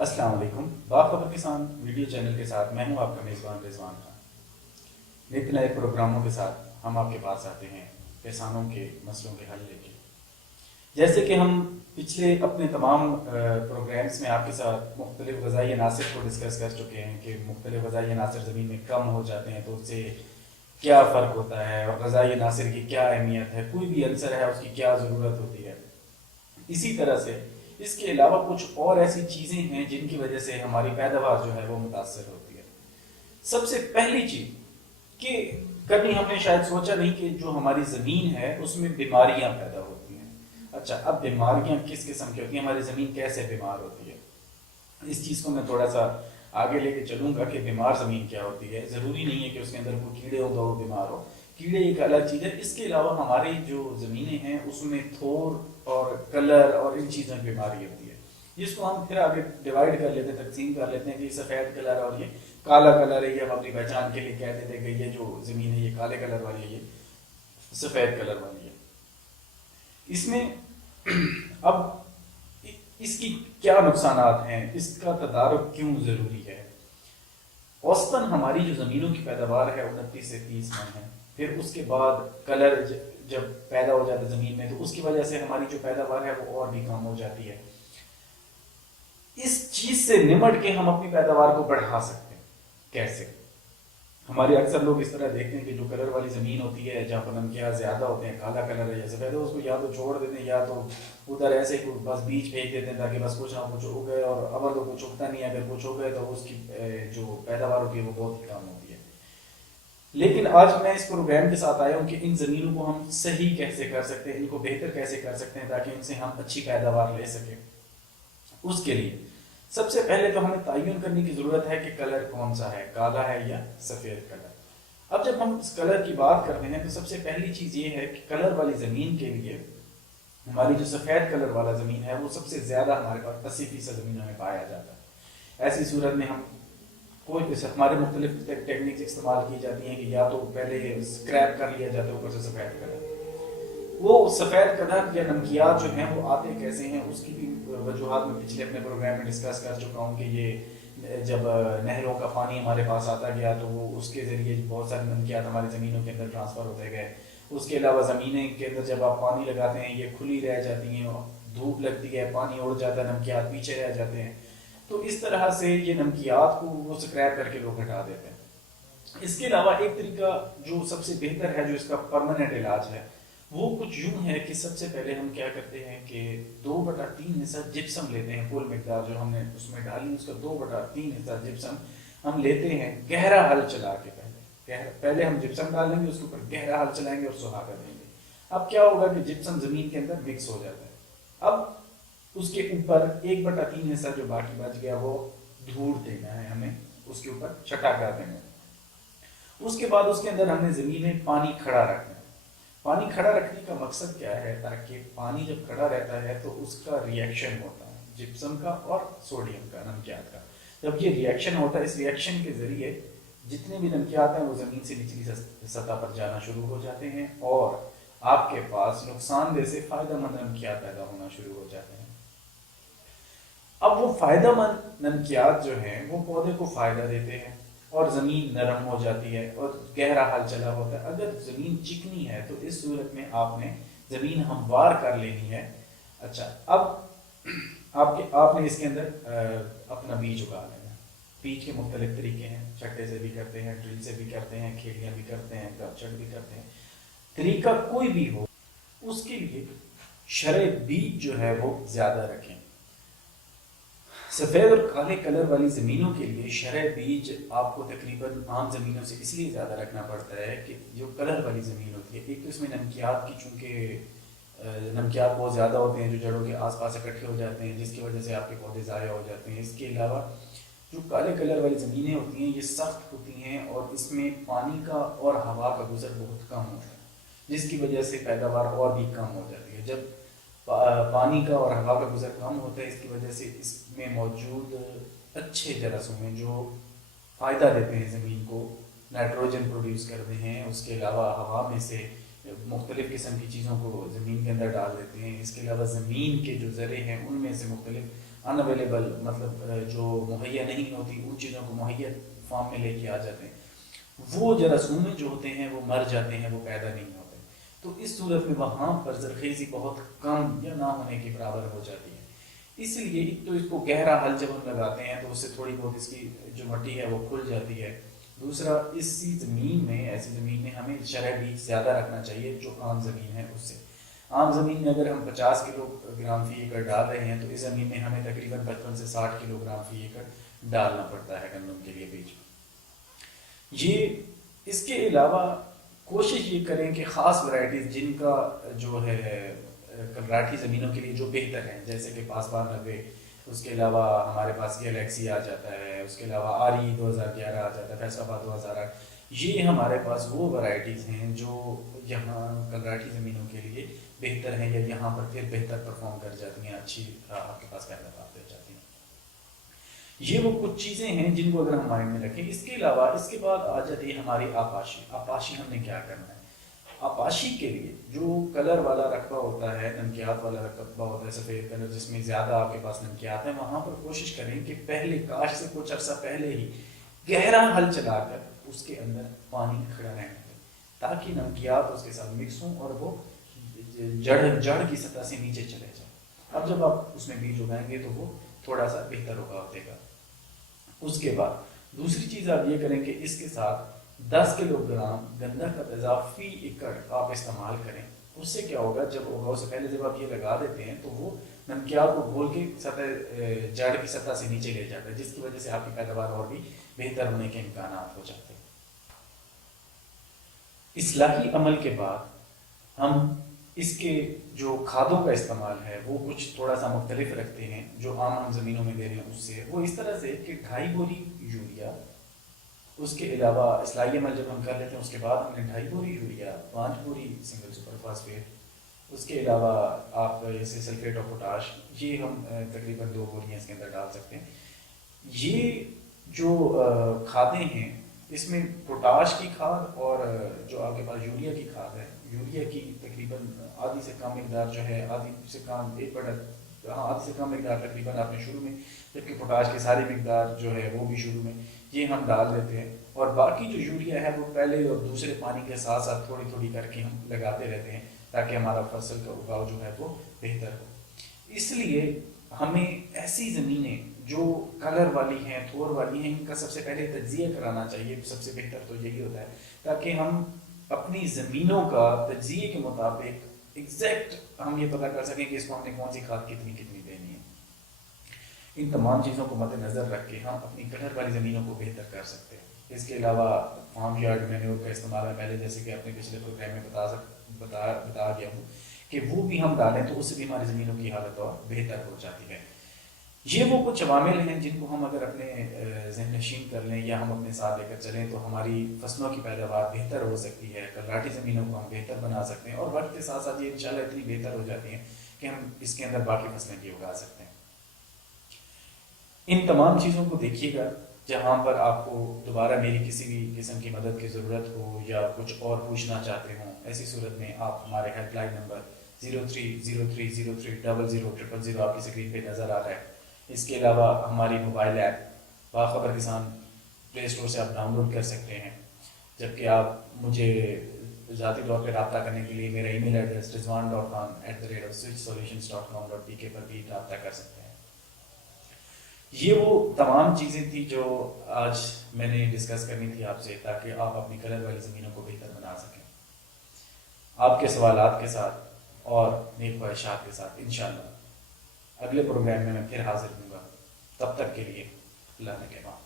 السلام علیکم، باخبر کسان ویڈیو چینل کے ساتھ میں ہوں آپ کا میزبان رضوان خان۔ نت نئے پروگراموں کے ساتھ ہم آپ کے پاس آتے ہیں کسانوں کے مسئلوں کے حل لے کے۔ جیسے کہ ہم پچھلے اپنے تمام پروگرامز میں آپ کے ساتھ مختلف غذائی عناصر کو ڈسکس کر چکے ہیں کہ مختلف غذائی عناصر زمین میں کم ہو جاتے ہیں تو اس سے کیا فرق ہوتا ہے اور غذائی عناصر کی کیا اہمیت ہے، کوئی بھی عنصر ہے اس کی کیا ضرورت ہوتی ہے۔ اسی طرح سے اس کے علاوہ کچھ اور ایسی چیزیں ہیں جن کی وجہ سے ہماری پیداوار جو ہے وہ متاثر ہوتی ہے۔ سب سے پہلی چیز کہ کبھی ہم نے شاید سوچا نہیں کہ جو ہماری زمین ہے اس میں بیماریاں پیدا ہوتی ہیں۔ اچھا، اب بیماریاں کس قسم کی ہوتی ہیں، ہماری زمین کیسے بیمار ہوتی ہے، اس چیز کو میں تھوڑا سا آگے لے کے چلوں گا کہ بیمار زمین کیا ہوتی ہے۔ ضروری نہیں ہے کہ اس کے اندر کوئی کیڑے ہو تو وہ بیمار ہو، کیڑے ایک الگ چیز ہے۔ اس کے علاوہ ہماری جو زمینیں ہیں اس میں تھور اور کلر اور ان چیزوں کی بیماری ہوتی ہے، جس کو ہم پھر آگے ڈیوائڈ کر لیتے ہیں، تقسیم کر لیتے ہیں کہ یہ سفید کلر اور یہ کالا کلر ہے۔ یہ ہم اپنی پہچان کے لیے کہہ دیتے ہیں کہ یہ جو زمین ہے یہ کالے کلر والی ہے، یہ سفید کلر والی ہے۔ اس میں اب اس کی کیا نقصانات ہیں، اس کا تدارک کیوں ضروری ہے۔ اوسطاً ہماری جو زمینوں کی پیداوار ہے 29 سے 30 من ہے، پھر اس کے بعد کلر جب پیدا ہو جاتا ہے زمین میں تو اس کی وجہ سے ہماری جو پیداوار ہے وہ اور بھی کم ہو جاتی ہے۔ اس چیز سے نمٹ کے ہم اپنی پیداوار کو بڑھا سکتے ہیں۔ کیسے؟ ہمارے اکثر لوگ اس طرح دیکھتے ہیں کہ جو کلر والی زمین ہوتی ہے جہاں پر نمکیات زیادہ ہوتے ہیں، کالا کلر ہے یا سفید ہے، اس کو یا تو چھوڑ دیتے ہیں یا تو ادھر ایسے ہی بس بیج پھینک دیتے ہیں تاکہ بس کچھ نہ کچھ اگ گئے، اور اول تو کچھ اگتا نہیں ہے، اگر کچھ اگ گئے تو اس کی جو پیداوار ہوتی ہے وہ بہت ہی کم ہوتی ہے۔ لیکن آج میں اس پروگرام کے ساتھ آیا ہوں کہ ان زمینوں کو ہم صحیح کیسے کر سکتے ہیں، ان کو بہتر کیسے کر سکتے ہیں تاکہ ان سے ہم اچھی پیداوار لے سکیں۔ اس کے لیے سب سے پہلے تو ہمیں تعین کرنے کی ضرورت ہے کہ کلر کون سا ہے، کالا ہے یا سفید کلر۔ اب جب ہم اس کلر کی بات کرتے ہیں تو سب سے پہلی چیز یہ ہے کہ کلر والی زمین کے لیے ہماری جو سفید کلر والا زمین ہے وہ سب سے زیادہ ہمارے پاس 80% زمینوں میں پایا جاتا ہے۔ ایسی صورت میں ہم کوئی ہمارے مختلف ٹیکنیکس استعمال کی جاتی ہیں کہ یا تو پہلے اسکریپ کر لیا جاتا ہے اوپر سے سفید کلر۔ وہ سفید کلر یا نمکیات جو ہیں وہ آتے کیسے ہیں، اس کی بھی وجوہات میں پچھلے اپنے پروگرام میں ڈسکس کر چکا ہوں کہ یہ جب نہروں کا پانی ہمارے پاس آتا گیا تو وہ اس کے ذریعے بہت سارے نمکیات ہماری زمینوں کے اندر ٹرانسفر ہوتے گئے۔ اس کے علاوہ زمینیں کے اندر جب آپ پانی لگاتے ہیں یہ کھلی رہ جاتی ہیں، دھوپ لگتی ہے، پانی اڑ جاتا ہے، نمکیات پیچھے رہ جاتے ہیں، تو اس طرح سے یہ نمکیات کو وہ سکریپ کر کے لوگ ہٹا دیتے ہیں۔ اس کے علاوہ ایک طریقہ جو سب سے بہتر ہے، جو اس کا پرماننٹ علاج ہے، وہ کچھ یوں ہے کہ سب سے پہلے ہم کیا کرتے ہیں کہ 2/3 حصہ جپسم لیتے ہیں، کل مقدار جو ہم نے اس میں ڈالی اس کا 2/3 حصہ جپسم ہم لیتے ہیں، گہرا حل چلا کے پہلے ہم جپسم ڈالیں گے، اس کے اوپر گہرا حل چلائیں گے اور سہا کر دیں گے۔ اب کیا ہوگا کہ جپسم زمین کے اندر مکس ہو جاتا ہے۔ اب اس کے اوپر 1/3 حصہ جو باقی بچ گیا وہ دھوڑ دینا ہے، ہمیں اس کے اوپر چھٹا کر دینا ہے۔ اس کے بعد اس کے اندر ہم نے زمین میں پانی کھڑا رکھنا ہے۔ پانی کھڑا رکھنے کا مقصد کیا ہے؟ تاکہ پانی جب کھڑا رہتا ہے تو اس کا ریئیکشن ہوتا ہے جپسم کا اور سوڈیم کا، نمکیات کا۔ جب یہ ریئیکشن ہوتا ہے، اس ریئیکشن کے ذریعے جتنے بھی نمکیات ہیں وہ زمین سے نچلی سطح پر جانا شروع ہو جاتے ہیں اور آپ کے پاس نقصان دہ سے فائدہ مند نمکیات پیدا ہونا شروع ہو جاتے ہیں۔ اب وہ فائدہ مند نمکیات جو ہیں وہ پودے کو فائدہ دیتے ہیں اور زمین نرم ہو جاتی ہے اور گہرا حل چلا ہوتا ہے۔ اگر زمین چکنی ہے تو اس صورت میں آپ نے زمین ہموار کر لینی ہے۔ اچھا، اب آپ نے اس کے اندر اپنا بیج اگا لینا ہے۔ بیج کے مختلف طریقے ہیں، چھٹے سے بھی کرتے ہیں، ڈرل سے بھی کرتے ہیں، کھیلیاں بھی کرتے ہیں، گپچٹ بھی کرتے ہیں۔ طریقہ کوئی بھی ہو، اس کے لیے شرح بیج جو ہے وہ زیادہ رکھیں۔ سفید اور کالے کلر والی زمینوں کے لیے شرح بیج آپ کو تقریباً عام زمینوں سے اس لیے زیادہ رکھنا پڑتا ہے کہ جو کلر والی زمین ہوتی ہے، ایک تو اس میں نمکیات کی چونکہ نمکیات بہت زیادہ ہوتے ہیں جو جڑوں کے آس پاس اکٹھے ہو جاتے ہیں، جس کی وجہ سے آپ کے پودے ضائع ہو جاتے ہیں۔ اس کے علاوہ جو کالے کلر والی زمینیں ہوتی ہیں یہ سخت ہوتی ہیں اور اس میں پانی کا اور ہوا کا گزر بہت کم ہوتا ہے، جس کی وجہ سے پیداوار اور بھی کم ہو جاتی ہے۔ جب پانی کا اور ہوا کا گزر کم ہوتا ہے، اس کی وجہ سے اس میں موجود اچھے جراثیم جو فائدہ دیتے ہیں زمین کو، نائٹروجن پروڈیوس کرتے ہیں، اس کے علاوہ ہوا میں سے مختلف قسم کی چیزوں کو زمین کے اندر ڈال دیتے ہیں، اس کے علاوہ زمین کے جو ذرے ہیں ان میں سے مختلف ان اویلیبل مطلب جو مہیا نہیں ہوتی ان چیزوں کو مہیا فارم میں لے کے آ جاتے ہیں، وہ جراثوم جو ہوتے ہیں وہ مر جاتے ہیں، وہ پیدا نہیں ہوتے. تو اس صورت میں وہاں پر زرخیزی بہت کم یا نہ ہونے کے برابر ہو جاتی ہے. اس لیے ایک تو اس کو گہرا حل جب ہم لگاتے ہیں تو اس سے تھوڑی بہت اس کی جو مٹی ہے وہ کھل جاتی ہے. دوسرا، اسی زمین میں ایسی زمین میں ہمیں شرح بھی زیادہ رکھنا چاہیے جو عام زمین ہے اس سے. عام زمین میں اگر ہم 50 کلو گرام فی ایکڑ ڈال رہے ہیں تو اس زمین میں ہمیں تقریباً 55 سے 60 کلو گرام فی ایکڑ ڈالنا پڑتا ہے گندم کے لیے بیج. یہ اس کے علاوہ کوشش یہ کریں کہ خاص ورائٹیز جن کا جو ہے کلراٹھی زمینوں کے لیے جو بہتر ہیں، جیسے کہ پاسبان 90، اس کے علاوہ ہمارے پاس گلیکسی آ جاتا ہے، اس کے علاوہ آری 2011 آ جاتا ہے، فیصل آباد 2008، یہ ہمارے پاس وہ ورائٹیز ہیں جو یہاں کلراٹھی زمینوں کے لیے بہتر ہیں یا یہاں پر پھر بہتر پرفارم کر جاتی ہیں، اچھی آپ کے پاس پیداوار دے جاتی ہیں. یہ وہ کچھ چیزیں ہیں جن کو اگر ہم مائنڈ میں رکھیں. اس کے علاوہ اس کے بعد آ جاتی ہے ہماری آپاشی. آپاشی ہم نے کیا کرنا ہے؟ آپاشی کے لیے جو کلر والا رقبہ ہوتا ہے، نمکیات والا رقبہ ہوتا ہے، سفید کلر جس میں زیادہ آپ کے پاس نمکیات ہیں، وہاں پر کوشش کریں کہ پہلے کاشت سے کچھ عرصہ پہلے ہی گہرا ہل چلا کر اس کے اندر پانی کھڑا رہنے دیں تاکہ نمکیات اس کے ساتھ مکس ہوں اور وہ جڑ کی سطح سے نیچے چلے جائیں. اب جب آپ اس میں بیج اگائیں گے تو وہ تھوڑا سا بہتر ہوگا دے گا. اس کے بعد دوسری چیز آپ یہ کریں کہ اس کے ساتھ 10 کلو گرام گندہ کا تیزاب فی ایکڑ آپ استعمال کریں. اس سے کیا ہوگا، جب اگاؤ سے پہلے جب آپ یہ لگا دیتے ہیں تو وہ نمکیات کو گھول کے جڑ کی سطح سے نیچے لے جاتا ہے، جس کی وجہ سے آپ کی پیداوار اور بھی بہتر ہونے کے امکانات ہو جاتے ہیں. اصلاحی عمل کے بعد ہم اس کے جو کھادوں کا استعمال ہے وہ کچھ تھوڑا سا مختلف رکھتے ہیں جو عام ہم زمینوں میں دے رہے ہیں اس سے. وہ اس طرح سے کہ 2.5 بوری یوریا، اس کے علاوہ اصلاحی عمل جب ہم کر لیتے ہیں اس کے بعد ہم نے 2.5 بوری یوریا، 5 بوری سنگل سپر فاسفیٹ، اس کے علاوہ آپ جیسے سلفیٹ آف پوٹاش، یہ ہم تقریباً 2 بوریاں اس کے اندر ڈال سکتے ہیں. یہ جو کھادیں ہیں اس میں پوٹاش کی کھاد اور جو آپ کے پاس یوریا کی کھاد ہے، یوریا کی تقریباً آدھی سے کم مقدار جو ہے، آدھی سے کم آدھی سے کم مقدار تقریباً آپ نے شروع میں، جبکہ پوٹاش کی ساری مقدار جو ہے وہ بھی شروع میں یہ ہم ڈال دیتے ہیں. اور باقی جو یوریا ہے وہ پہلے اور دوسرے پانی کے ساتھ ساتھ تھوڑی تھوڑی کر کے ہم لگاتے رہتے ہیں تاکہ ہمارا فصل کا اگاؤ جو ہے وہ بہتر ہو. اس لیے ہمیں ایسی زمینیں جو کلر والی ہیں، تھور والی ہیں، ان کا سب سے پہلے تجزیہ کرانا چاہیے. سب سے بہتر تو یہی ہوتا ہے تاکہ ہم اپنی زمینوں کا تجزیے کے مطابق ایگزیکٹ ہم یہ پتہ کر سکیں کہ اس کو ہم نے کون سی کھاد کتنی کتنی دینی ہے. ان تمام چیزوں کو مد نظر رکھ کے ہم اپنی کلر والی زمینوں کو بہتر کر سکتے ہیں. اس کے علاوہ فارم یارڈ مینیور کا استعمال ہے، پہلے جیسے کہ اپنے پچھلے پروگرام میں بتا گیا ہوں کہ وہ بھی ہم ڈالیں تو اس سے بھی ہماری زمینوں کی حالت اور بہتر ہو جاتی ہے. یہ وہ کچھ عوامل ہیں جن کو ہم اگر اپنے ذہن نشین کر لیں یا ہم اپنے ساتھ لے کر چلیں تو ہماری فصلوں کی پیداوار بہتر ہو سکتی ہے، کلراٹھی زمینوں کو ہم بہتر بنا سکتے ہیں اور وقت کے ساتھ ساتھ یہ انشاءاللہ اتنی بہتر ہو جاتی ہیں کہ ہم اس کے اندر باقی فصلیں بھی اگا سکتے ہیں. ان تمام چیزوں کو دیکھیے گا. جہاں پر آپ کو دوبارہ میری کسی بھی قسم کی مدد کی ضرورت ہو یا کچھ اور پوچھنا چاہتے ہوں، ایسی صورت میں آپ ہمارے ہیلپ لائن نمبر 030303000000 آپ کی اسکرین پہ نظر آ رہا ہے. اس کے علاوہ ہماری موبائل ایپ باخبر کسان پلے اسٹور سے آپ ڈاؤن لوڈ کر سکتے ہیں. جبکہ آپ مجھے ذاتی طور پہ رابطہ کرنے کے لیے میرا ای میل ایڈریس rizwan.khan@switchsolutions.com.pk پر بھی رابطہ کر سکتے ہیں. یہ وہ تمام چیزیں تھیں جو آج میں نے ڈسکس کرنی تھی آپ سے تاکہ آپ اپنی کلر والی زمینوں کو بہتر بنا سکیں. آپ کے سوالات کے ساتھ اور نیک خواہشات کے ساتھ انشاءاللہ اگلے پروگرام میں پھر حاضر ہوں گا. تب تک کے لیے اللہ نے کے بعد.